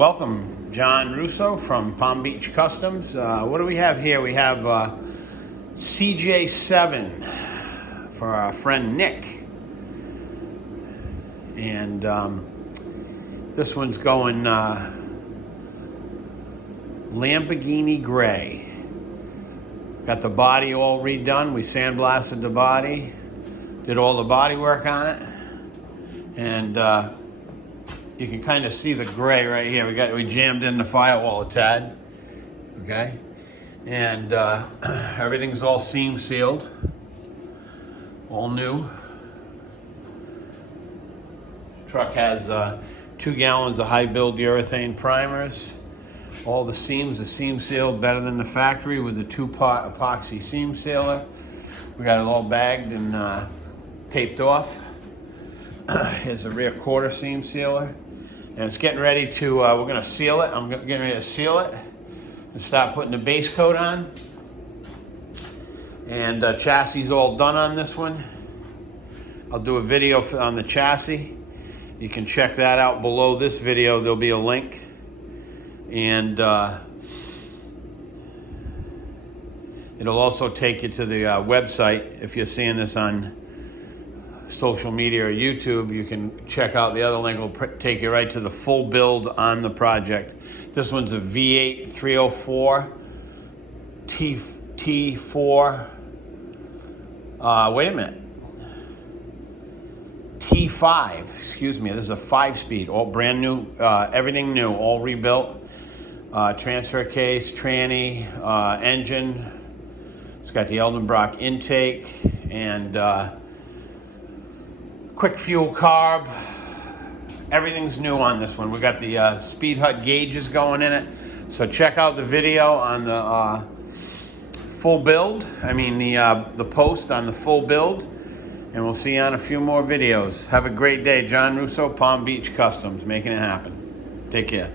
Welcome, John Russo from Palm Beach Customs. What do we have here? We have CJ-7 for our friend Nick. And this one's going Lamborghini gray. Got the body all redone. We sandblasted the body, did all the body work on it, and you can kind of see the gray right here. We jammed in the firewall a tad, okay, and everything's all seam sealed, all new. Truck has 2 gallons of high build urethane primers. All the seams are seam sealed better than the factory with the 2-part epoxy seam sealer. We got it all bagged and taped off. Here's a rear quarter seam sealer. And it's getting ready to, we're gonna seal it. I'm getting ready to seal it and start putting the base coat on. And chassis is all done on this one. I'll do a video on the chassis. You can check that out below this video. There'll be a link. And it'll also take you to the website. If you're seeing this on social media or YouTube, you can check out the other link. Will take you right to the full build on the project. This one's a V8 304 T4. Wait a minute. T5. Excuse me. This is a 5-speed, all brand new, everything new, all rebuilt. Transfer case, tranny, engine. It's got the Eldenbrock intake and quick fuel carb. Everything's new on this one. We got the Speed Hut gauges going in it. So check out the video on the full build. I mean the post on the full build. And we'll see you on a few more videos. Have a great day. John Russo, Palm Beach Customs, making it happen. Take care.